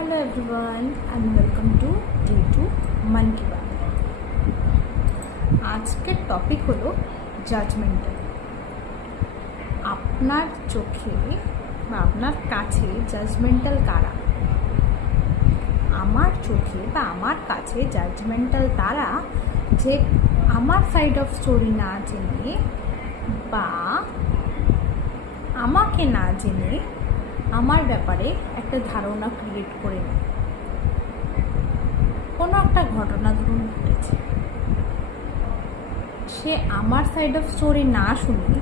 Hello everyone and welcome to Day 2 मन की बात। আজকের টপিক হলো জাজমেন্টাল। আপনার চোখে বা আপনার কাছে জাজমেন্টাল কারা? আমার চোখে বা আমার কাছে জাজমেন্টাল তারা যে আমার সাইড অফ স্টোরি না জেনে বা আমাকে না জেনে আমার ব্যাপারে একটা ধারণা ক্রিয়েট করে নেয়। কোনো একটা ঘটনা ধরুন ঘটেছে, সে আমার সাইড অফ স্টোরি না শুনে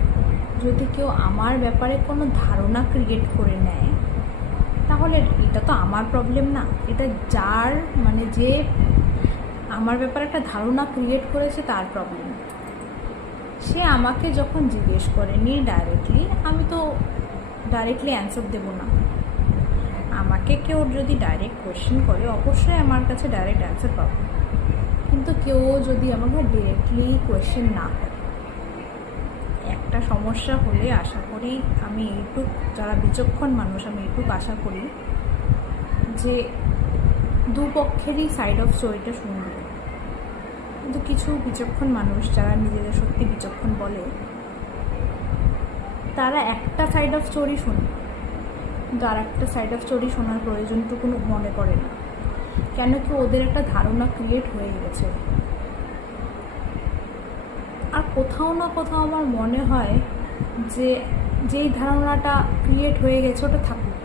যদি কেউ আমার ব্যাপারে কোনো ধারণা ক্রিয়েট করে নেয়, তাহলে এটা তো আমার প্রবলেম না, এটা যার যে আমার ব্যাপারে একটা ধারণা ক্রিয়েট করেছে তার প্রবলেম। সে আমাকে যখন জিজ্ঞেস করেনি ডাইরেক্টলি, আমি তো ডাইরেক্টলি অ্যান্সার দেবো না। আমাকে কেউ যদি ডাইরেক্ট কোয়েশ্চেন করে অবশ্যই আমার কাছে ডাইরেক্ট অ্যান্সার পাবো, কিন্তু কেউ যদি আমাকে ডিরেক্টলি কোয়েশ্চেন না করে, একটা সমস্যা হলে আশা করি আমি এইটুক, যারা বিচক্ষণ মানুষ আমি এইটুক আশা করি যে দুপক্ষেরই সাইড অফ স্টোরিটা শুনবে। কিন্তু কিছু বিচক্ষণ মানুষ যারা নিজেদের সত্যি বিচক্ষণ বলে, তারা একটা সাইড অফ স্টোরি শুনবে কিন্তু আর একটা সাইড অফ স্টোরি শোনার প্রয়োজনটুকু মনে করে না। কেন কি ওদের একটা ধারণা ক্রিয়েট হয়ে গেছে। আর কোথাও না কোথাও আমার মনে হয় যে যেই ধারণাটা ক্রিয়েট হয়ে গেছে ওটা থাকুক,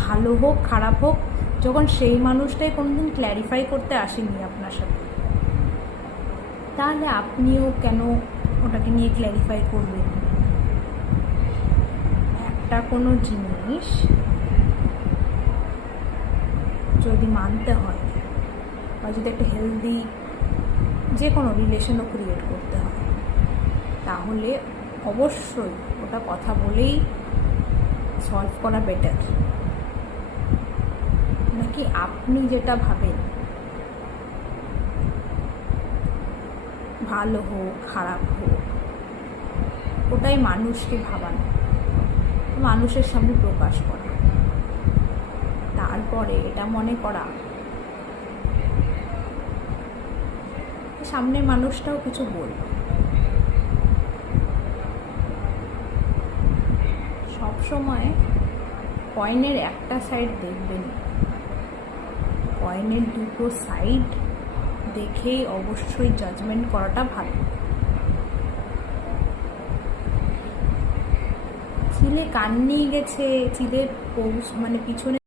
ভালো হোক খারাপ হোক, যখন সেই মানুষটাই কোনোদিন ক্ল্যারিফাই করতে আসেনি আপনার সাথে, তাহলে আপনিও কেন ওটাকে নিয়ে ক্ল্যারিফাই করবেন? একটা কোনো জিনিস যদি মানতে হয় বা যদি একটা হেলদি যে কোনো রিলেশনও ক্রিয়েট করতে হয়, তাহলে অবশ্যই ওটা কথা বলেই সলভ করা বেটার, নাকি আপনি যেটা ভাবেন ভালো হোক খারাপ হোক ওটাই মানুষকে ভাবানো, মানুষের সামনে প্রকাশ করা, তারপরে এটা মনে করা সামনের মানুষটাও কিছু বলবে। সবসময় কয়েনের একটা সাইড দেখবেন, কয়েনের দুটো সাইড দেখেই অবশ্যই জাজমেন্ট করাটা ভালো। চিলে কান নিয়ে গেছে, চিলে পিছনে